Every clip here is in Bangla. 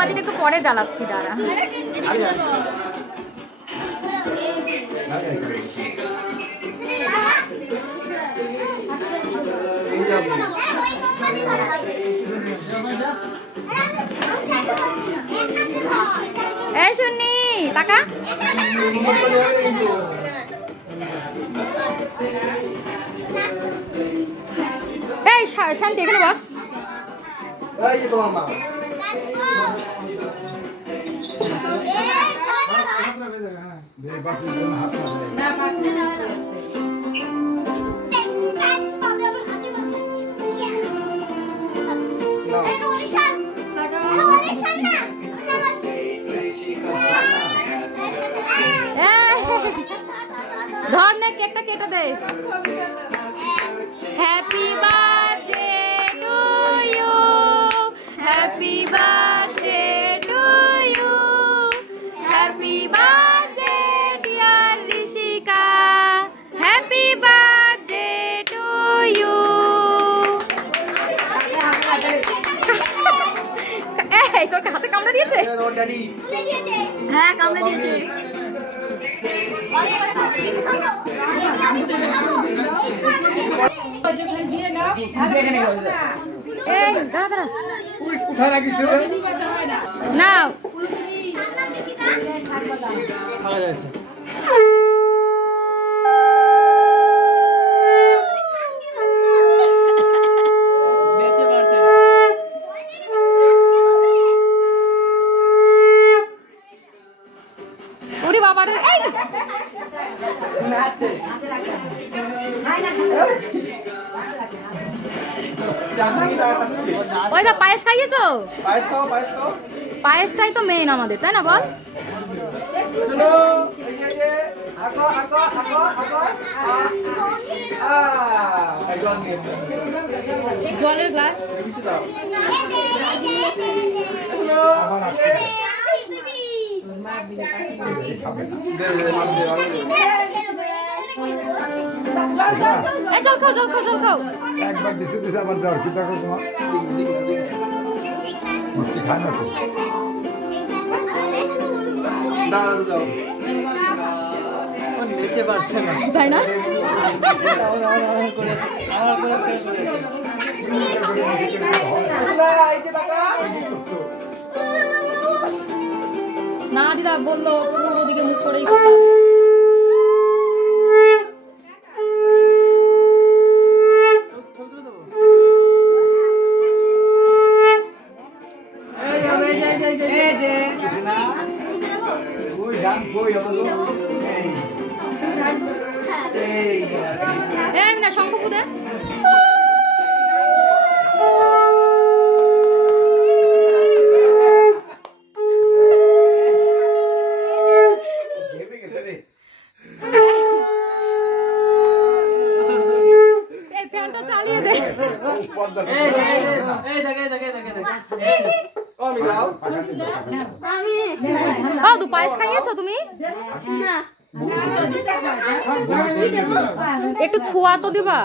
মোমবাতিটা একটু পরে জ্বালাচ্ছি দাঁড়া। এই শুনি টাকা এই শান্তি এখানে বস। ধর না কেকটা কেটে দে। Happy birthday to you, happy birthday to you, happy birthday dear Rishika, happy birthday to you. এই তোর হাতে কামড়া দিয়েছে? হ্যাঁ কামড়া দিয়েছে। না ওরে বাবা রে, ওই দা পায়েস খাইয়েছো? পায়েসটাই তো মেইন আমাদের, তাই না বল? জলের গ্লাস জল খাও জল খাও জল খাও। একবার দিতে দিতে আবার জ্বর কি থাকো তোমার মুক্তি খায় না তো না দাও নিতে পারছে না তাই না না দিদা বললো পূর্ব দিকে মুখ করেই করতে হবে। শঙ্খ পুদে ফ্যানটা চালিয়ে দে। দু পায়েস খাইয়েছো তুমি? একটু ছোঁয়া তো দিবা।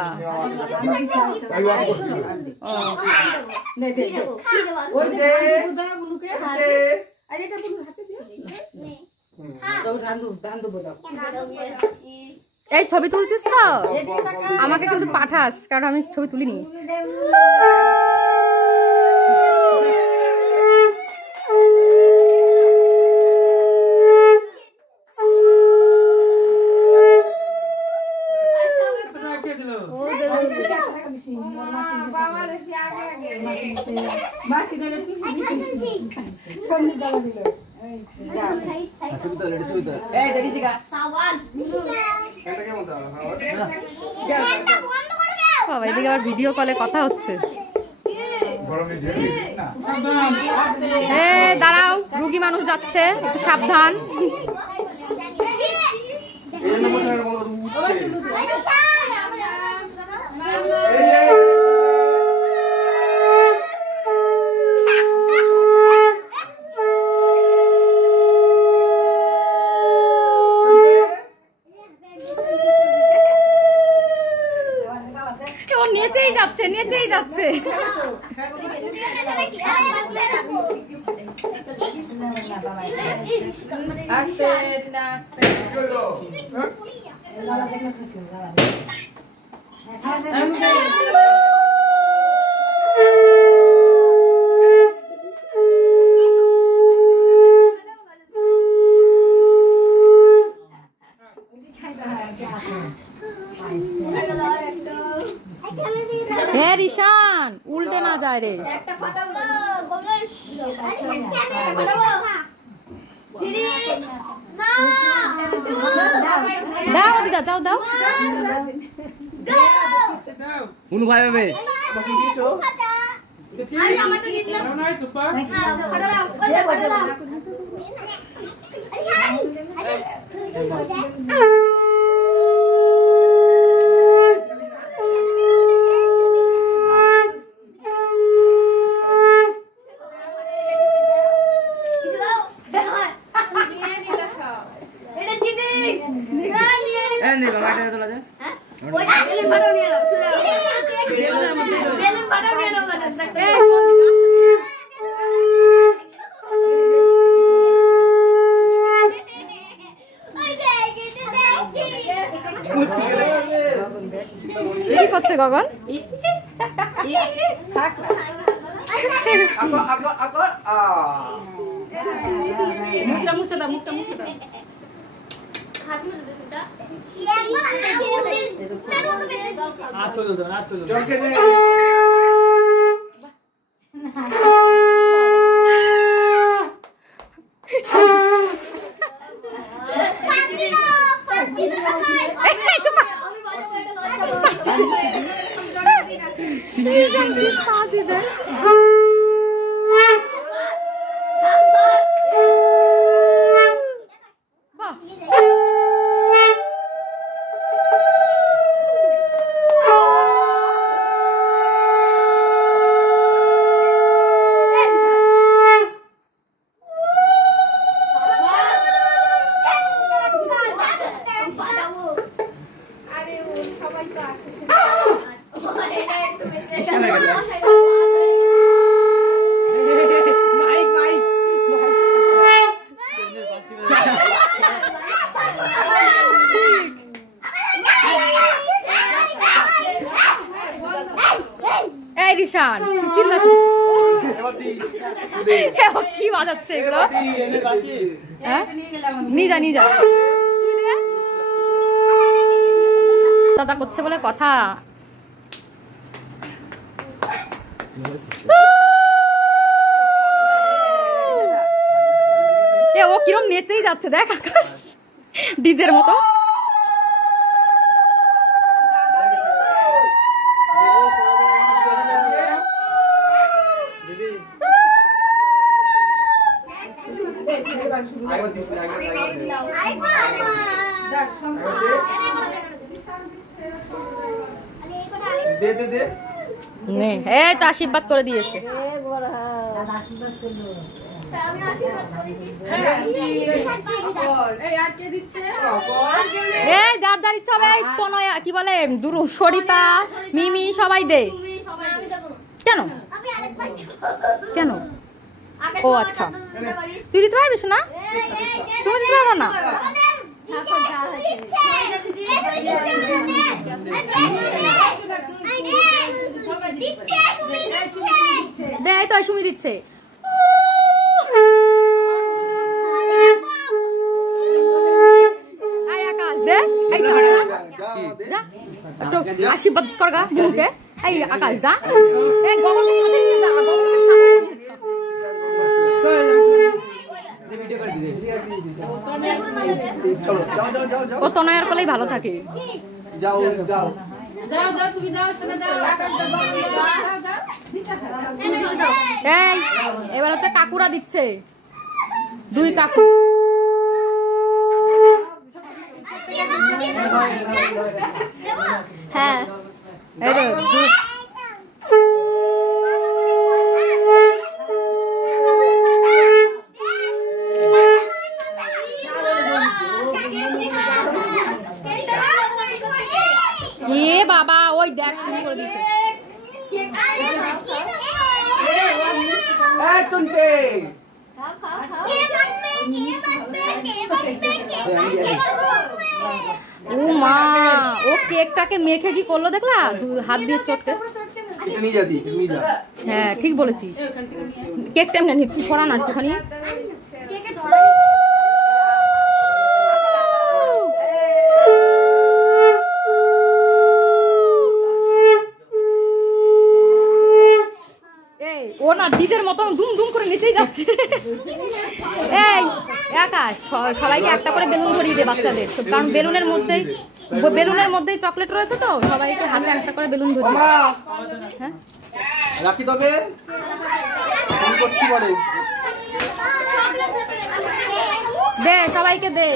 এই ছবি তুলছিস তো? আমাকে কিন্তু পাঠাস, কারণ আমি ছবি তুলিনি। এদিকে আবার ভিডিও কলে কথা হচ্ছে। দাঁড়াও, রুগী মানুষ যাচ্ছে, একটু সাবধান। নেচেই যাচ্ছে নেচেই যাচ্ছে। রিশান উল্টে না যায় রে। দাও দিদা যাও দাও উনু ভাই ভাবে কি করছে গগন? মুখটা মুছে দাও, মুখটা মুছে দাও। রিশান কি বাজাচ্ছে এগুলো? নিয়ে যা নিয়ে যা, দাদা করছে বলে কথা। ও কিরম নেচেই যাচ্ছে দেখ আকাশ, ডিজের মতো। এই তো আশীর্বাদ করে দিয়েছে। এই যার যার ইচ্ছা হবে। তনয়া কি বলে, দুরু সরিতা মিমি সবাই দে। কেন কেন? ও আচ্ছা, তুই দিতে পারবিস না? তুমি দিতে পারবো না? দে, এই তো সুমি দিচ্ছে। আকাশ দে, আশীর্বাদ করগা মুখে। এই আকাশ যা, ও তনয়ার কলেই ভালো থাকে। এই এবার হচ্ছে কাকুরা দিচ্ছে, দুই কাকু। হ্যাঁ বাবা ওই দেখ শুরু করে দিতে। ও মা, ও কেকটাকে মেখে কি করলো দেখলা, হাত দিয়ে চটকে। হ্যাঁ ঠিক বলেছিস, কেকটা এমনি একটু সরা না একটুখানি। ও না ডিজের মতন দুম দুম করে নিচেই যাচ্ছে। এই আকাশ, সবাইকে একটা করে বেলুন ধরিয়ে দে বাচ্চাদের, কারণ বেলুনের মধ্যেই চকলেট রয়েছে, তো সবাইকে হাতে একটা করে বেলুন ধরিয়ে। হ্যাঁ রাখি তবে দে, সবাইকে দে।